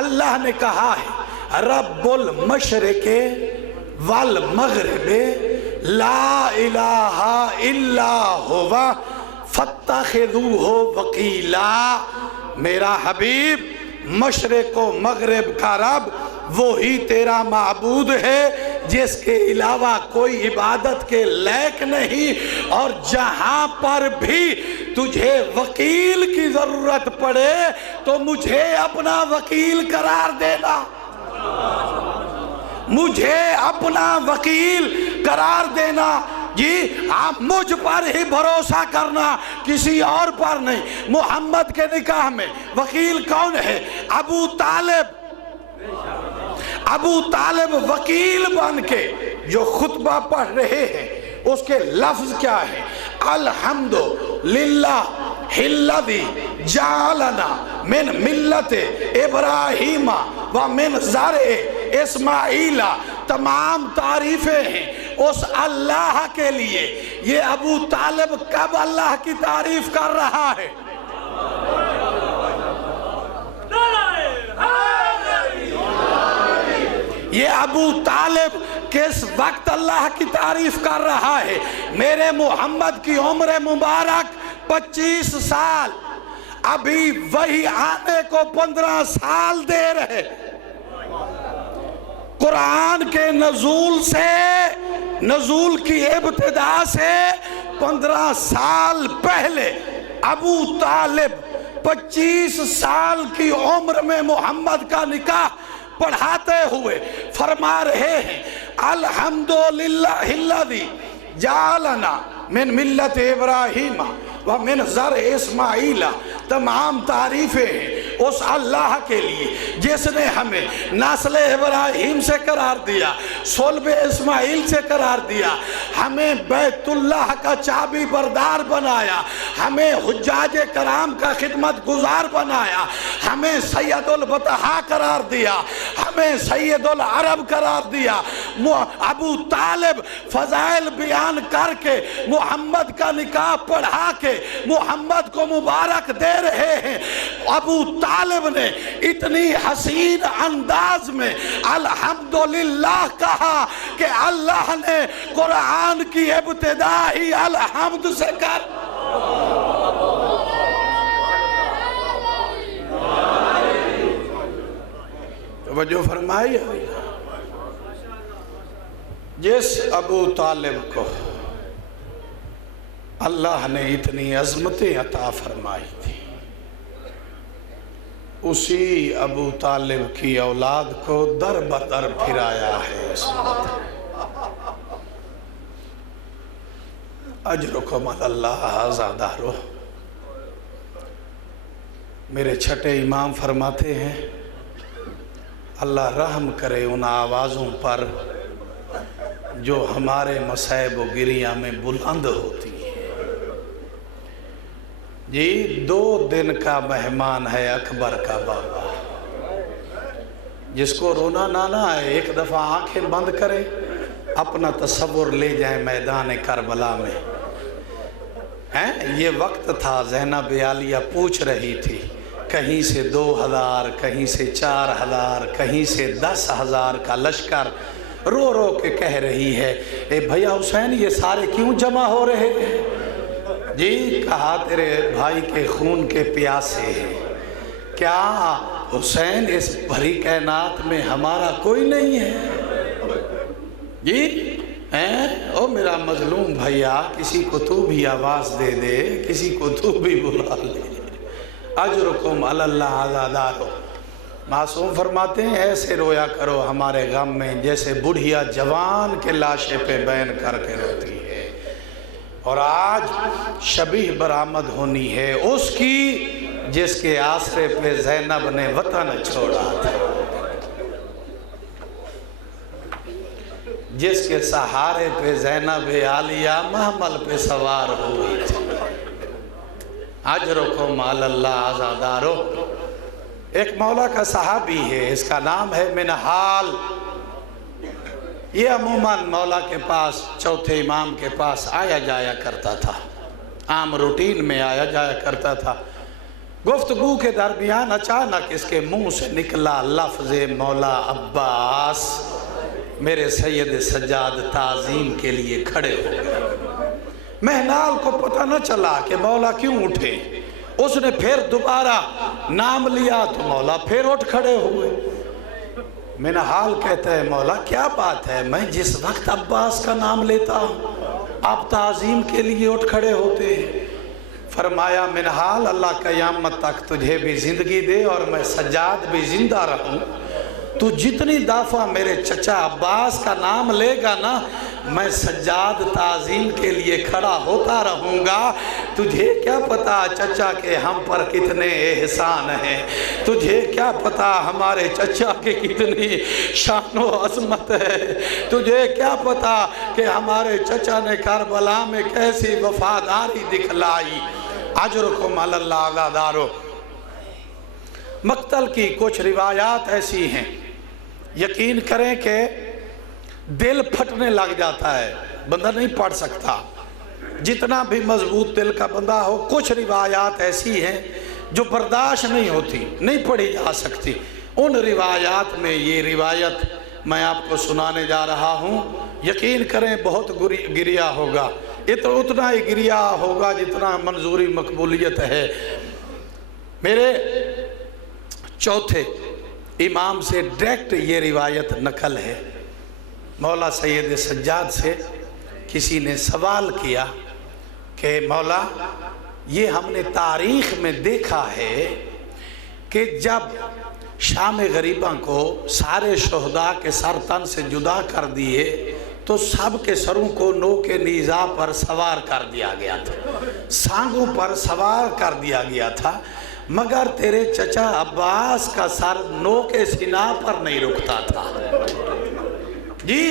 اللہ نے کہا ہے رب المشرق والمغرب لا الہ الا ہوا فاتخذوہ وکیلا. میرا حبیب مشرق و مغرب کا رب وہی تیرا معبود ہے جس کے علاوہ کوئی عبادت کے لائق نہیں، اور جہاں پر بھی تجھے وکیل کی ضرورت پڑے تو مجھے اپنا وکیل قرار دینا، مجھے اپنا وکیل قرار دینا. جی آپ مجھ پر ہی بھروسہ کرنا، کسی اور پر نہیں. محمد کے نکاح میں وکیل کون ہے؟ ابو طالب. ابو طالب وکیل بن کے جو خطبہ پڑھ رہے ہیں اس کے لفظ کیا ہے؟ الحمدللہ الذی جعلنا من ملت ابراہیم و من زرع اسماعیل. تمام تعریفیں ہیں اس اللہ کے لیے. یہ ابو طالب کب اللہ کی تعریف کر رہا ہے؟ یہ ابو طالب کس وقت اللہ کی تعریف کر رہا ہے؟ میرے محمد کی عمر مبارک 25 سال، ابھی وہی آنے کو 15 سال دیر ہے. قرآن کے نزول کی ابتدا سے 15 سال پہلے ابو طالب 25 سال کی عمر میں محمد کا نکاح پڑھاتے ہوئے فرما رہے ہیں الحمدللہ الذی جعلنا من ملت ابراہیم و من زرع اسماعیل. تمام تعریفیں ہیں اس اللہ کے لیے جس نے ہمیں نسل ابراہیم سے قرار دیا، صلب اسماعیل سے قرار دیا، ہمیں بیت اللہ کا چابی بردار بنایا، ہمیں حجاج کرام کا خدمت گزار بنایا، ہمیں سید البطحاء قرار دیا، ہمیں سید العرب قرار دیا. ابو طالب فضائل بیان کر کے محمد کا نکاح پڑھا کے محمد کو مبارک دے رہے ہیں. ابو طالب نے اتنی حسین انداز میں الحمدللہ کہا کہ اللہ نے قرآن کی ابتدا ہی الحمد سے کر توجہ فرمائی. جس ابو طالب کو اللہ نے اتنی عظمتیں عطا فرمائی تھی، اسی ابو طالب کی اولاد کو در بدر پھرایا ہے اس وقت. اجرکم علی اللہ عزادارو. میرے چھٹے امام فرماتے ہیں اللہ رحم کرے ان آوازوں پر جو ہمارے مصائب و گریہ میں بلند ہوتی ہیں. جی 2 دن کا مہمان ہے اکبر کا بابا، جس کو رونا نانا ہے ایک دفعہ آنکھیں بند کرے، اپنا تصور لے جائیں میدان کربلا میں. یہ وقت تھا زینب عالیہ پوچھ رہی تھی، کہیں سے 2000، کہیں سے 4000، کہیں سے 10,000 کا لشکر، رو رو کے کہہ رہی ہے اے بھیا حسین یہ سارے کیوں جمع ہو رہے ہیں؟ جی کہا تیرے بھائی کے خون کے پیاسے ہیں. کیا حسین اس بھری کائنات میں ہمارا کوئی نہیں ہے؟ جی او میرا مظلوم بھیا، کسی کو تو بھی آواز دے دے، کسی کو تو بھی بلا لے. اجرکم علی اللہ عزادارو. معصوم فرماتے ہیں ایسے رویا کرو ہمارے غم میں جیسے بڑھیا جوان کے لاشے پہ بین کر کے روتی ہے. اور آج شبیہ برآمد ہونی ہے اس کی جس کے آسرے پہ زینب نے وطن چھوڑا تھا، جس کے سہارے پہ زینب عالیہ محمل پہ سوار ہوئی تھی. اجرکم علی اللہ عزادارو. ایک مولا کا صحابی ہے، اس کا نام ہے منہال. یہ عموماً مولا کے پاس، چوتھے امام کے پاس آیا جایا کرتا تھا، عام روٹین میں آیا جایا کرتا تھا. گفتگو کے درمیان اچانک اس کے منہ سے نکلا لفظ مولا عباس. میرے سید سجاد تعظیم کے لیے کھڑے ہو گئے. منہال کو پتہ نہ چلا کہ مولا کیوں اٹھے. اس نے پھر دوبارہ نام لیا تو مولا پھر اٹھ کھڑے ہوئے. منہال کہتا ہے مولا کیا بات ہے، میں جس وقت عباس کا نام لیتا ہوں آپ تعظیم کے لیے اٹھ کھڑے ہوتے ہیں. فرمایا منہال اللہ قیامت تک تجھے بھی زندگی دے اور میں سجاد بھی زندہ رہوں، تو جتنی دفعہ میرے چچا عباس کا نام لے گا نا میں سجاد تعظیم کے لیے کھڑا ہوتا رہوں گا. تجھے کیا پتا چچا کے ہم پر کتنے احسان ہیں، تجھے کیا پتا ہمارے چچا کے کتنی شان و عظمت ہے، تجھے کیا پتا کہ ہمارے چچا نے کربلا میں کیسی وفاداری دکھلائی. اجرکم علی اللہ عزادارو. مقتل کی کچھ روایات ایسی ہیں یقین کریں کہ دل پھٹنے لگ جاتا ہے، بندہ نہیں پڑھ سکتا جتنا بھی مضبوط دل کا بندہ ہو. کچھ روایات ایسی ہیں جو برداشت نہیں ہوتی، نہیں پڑھی جا سکتی. ان روایات میں یہ روایت میں آپ کو سنانے جا رہا ہوں. یقین کریں بہت گریہ ہوگا، اتنا ہی گریہ ہوگا جتنا منظوری مقبولیت ہے. میرے چوتھے امام سے ڈائریکٹ یہ روایت نقل ہے. مولا سید سجاد سے کسی نے سوال کیا کہ مولا یہ ہم نے تاریخ میں دیکھا ہے کہ جب شام غریباں کو سارے شہداء کے سر تن سے جدا کر دیے تو سب کے سروں کو نو کے نیزہ پر سوار کر دیا گیا تھا، سانگوں پر سوار کر دیا گیا تھا، مگر تیرے چچا عباس کا سر نو کے سینہ پر نہیں رکتا تھا. جی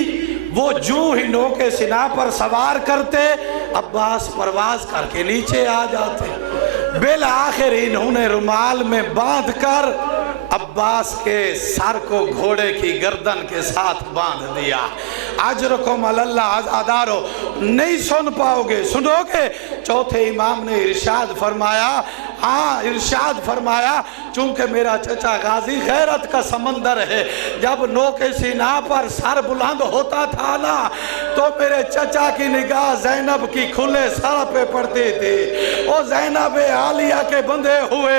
وہ جو ہی نو کے سینہ پر سوار کرتے عباس پرواز کر کے نیچے آ جاتے. بالآخر انہوں نے رومال میں باندھ کر عباس کے سر کو گھوڑے کی گردن کے ساتھ باندھ دیا. اجرکم علی اللہ عزادارو. نہیں سن پاؤ گے، سنو گے. چوتھے امام نے ارشاد فرمایا، ہاں ارشاد فرمایا چونکہ میرا چچا غازی غیرت کا سمندر ہے، جب نو کے سینہ پر سر بلند ہوتا تھا نا تو میرے چچا کی نگاہ زینب کی کھلے سر پہ پڑتی تھی. وہ زینب عالیہ کے بندھے ہوئے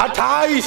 28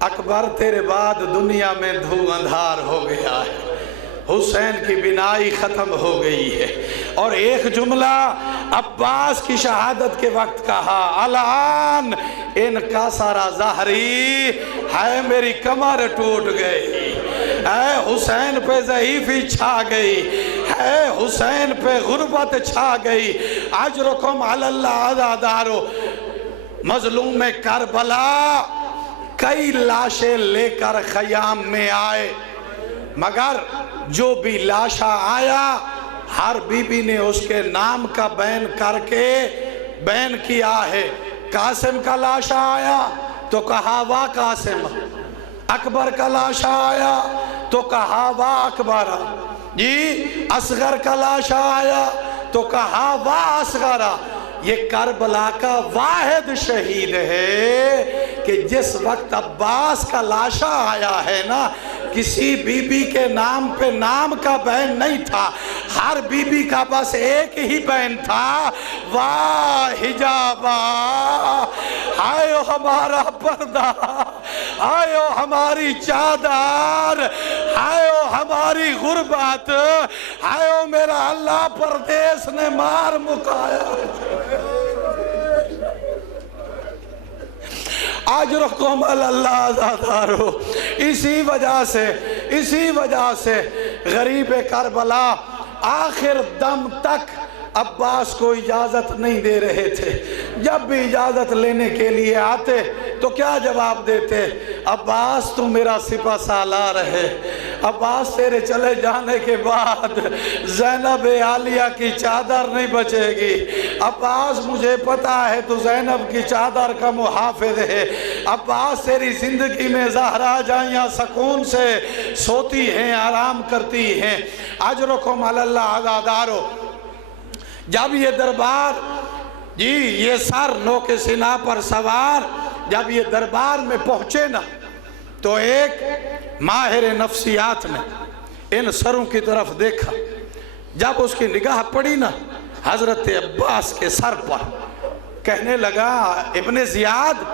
اکبر تیرے بعد دنیا میں دھواندھار ہو گیا ہے، حسین کی بینائی ختم ہو گئی ہے۔ اور ایک جملہ عباس کی شہادت کے وقت کہا، الان ان کا سارا ظہری ہے، میری کمر ٹوٹ گئی ہے، حسین پہ ضعیفی چھا گئی ہے، حسین پہ غربت چھا گئی۔ اجرکم علی اللہ عزادارو، مظلوم کربلا کئی لاشیں لے کر خیام میں آئے، مگر جو بھی لاشا آیا ہر بی بی نے اس کے نام کا بین کر کے بین کیا ہے۔ قاسم کا لاشا آیا تو کہا واہ قاسم، اکبر کا لاشا آیا تو کہا واہ اکبر، جی اصغر کا لاشا آیا تو کہا واہ اصغر۔ یہ کربلا کا واحد شہید ہے کہ جس وقت عباس کا لاشا آیا ہے نا، کسی بی بی کے نام پہ نام کا بین نہیں تھا، ہر بی بی کا بس ایک ہی بین تھا، واہ حجابہ، آئیو ہمارا پردہ، آئیو ہماری چادر، آئیو ہماری غربت، آئیو میرا اللہ پردیس نے مار مکایا۔ اجرکم علی اللہ عزادارو، اسی وجہ سے غریب کربلا آخر دم تک عباس کو اجازت نہیں دے رہے تھے۔ جب بھی اجازت لینے کے لیے آتے تو کیا جواب دیتے؟ عباس تو میرا سپہ سالار ہے، عباس تیرے چلے جانے کے بعد زینب عالیہ کی چادر نہیں بچے گی، عباس مجھے پتا ہے تو زینب کی چادر کا محافظ ہے، عباس تیری زندگی میں زہرا جائیاں سکون سے سوتی ہیں، آرام کرتی ہیں۔ اجرکم علی اللہ عزادارو، جب یہ دربار، جی یہ سر نو کے سینہ پر سوار جب یہ دربار میں پہنچے نا، تو ایک ماہر نفسیات نے ان سروں کی طرف دیکھا، جب اس کی نگاہ پڑی نا حضرت عباس کے سر پر، کہنے لگا ابن زیاد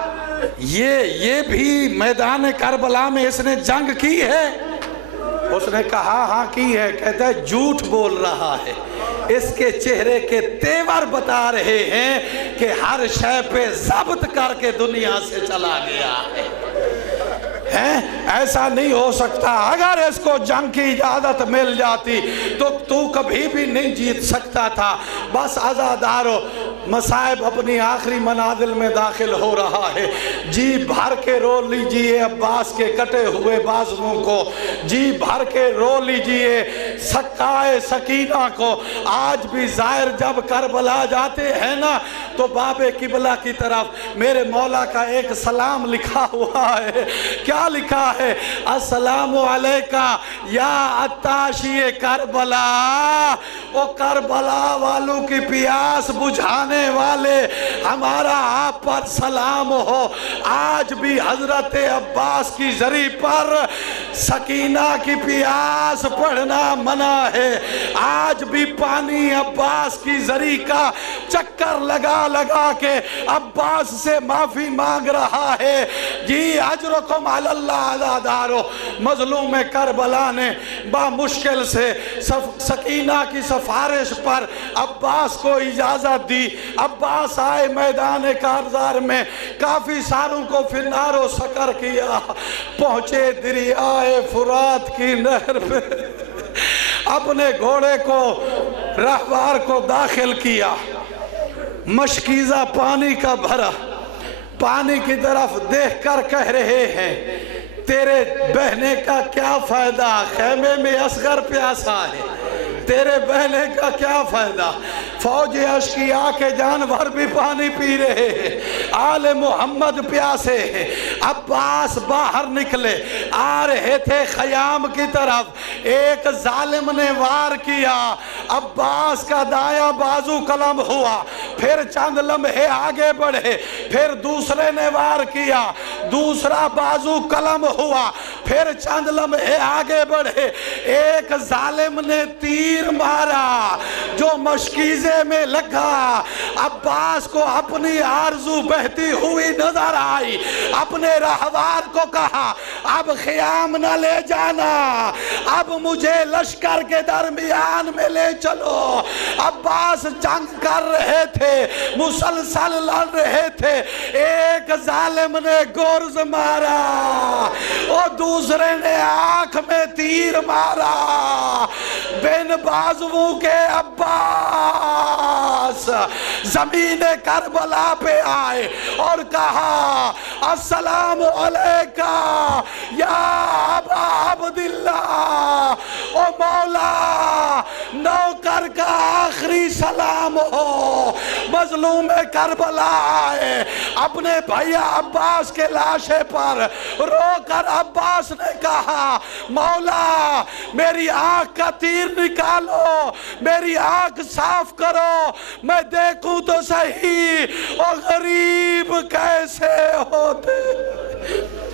یہ بھی میدان کربلا میں اس نے جنگ کی ہے؟ اس نے کہا ہاں کی ہے۔ کہتا ہے جھوٹ بول رہا ہے، اس کے چہرے کے تیور بتا رہے ہیں کہ ہر شے پہ ضبط کر کے دنیا سے چلا گیا ہے۔ ایسا نہیں ہو سکتا، اگر اس کو جنگ کی اجازت مل جاتی تو کبھی بھی نہیں جیت سکتا تھا۔ بس عزادارو، مصائب اپنی آخری منازل میں داخل ہو رہا ہے، جی بھر کے رو لیجئے عباس کے کٹے ہوئے بازوؤں کو، جی بھر کے رو لیجئے سکائے سکینہ کو۔ آج بھی زائر جب کربلا جاتے ہیں نا تو باب قبلہ کی طرف میرے مولا کا ایک سلام لکھا ہوا ہے۔ کیا لکھا ہے؟ السلام علیکہ یا عطاشی کربلا، او کربلا والوں کی پیاس بجھانے والے، ہمارا آپ پر سلام ہو۔ آج بھی حضرت عباس کی زری پر سکینہ کی پیاس پڑھنا منع ہے، آج بھی پانی عباس کی زری کا چکر لگا لگا کے عباس سے معافی مانگ رہا ہے۔ جی اجرکم علی اللہ عزادارو، مظلوم کربلا نے بامشکل سے سکینہ کی سفارش پر عباس کو اجازت دی۔ عباس آئے میدان کارزار میں، کافی ساروں کو فنار و سکر کیا، پہنچے دریائے فرات کی نہر میں، اپنے گھوڑے کو رہوار کو داخل کیا، مشکیزہ پانی کا بھرا، پانی کی طرف دیکھ کر کہہ رہے ہیں تیرے بہنے کا کیا فائدہ، خیمے میں اصغر پیاسا ہے، تیرے بہنے کا کیا فائدہ، فوج اشقیاء کے جانور بھی پانی پی رہے ہیں، آل محمد پیاسے ہیں۔ عباس باہر نکلے، آ رہے تھے خیام کی طرف، ایک ظالم نے وار کیا، عباس کا دایاں بازو قلم ہوا، پھر چند لمحے آگے بڑھے، پھر دوسرے نے وار کیا، دوسرا بازو قلم ہوا، پھر چند لمحے آگے بڑھے، ایک ظالم نے تیر مارا جو مشکیز نیزے میں لگا۔ عباس کو اپنی آرزو بہتی ہوئی نظر آئی، اپنے رہوار کو کہا اب خیام نہ لے جانا، اب مجھے لشکر کے درمیان میں لے چلو۔ عباس جنگ کر رہے تھے، مسلسل لڑ رہے تھے، ایک ظالم نے گرز مارا اور دوسرے نے آنکھ میں تیر مارا۔ بن بازووں کے عباس زمین کربلا پہ آئے اور کہا السلام علیکہ یا ابا عبداللہ، او مولا نوکر کا آخری سلام ہو۔ مظلوم کربلا آئے، اپنے بھیا عباس کے لاشے پر رو کر عباس نے کہا مولا میری آنکھ کا تیر نکالو، میری آنکھ صاف کرو، میں دیکھوں تو صحیح وہ غریب کیسے ہوتے۔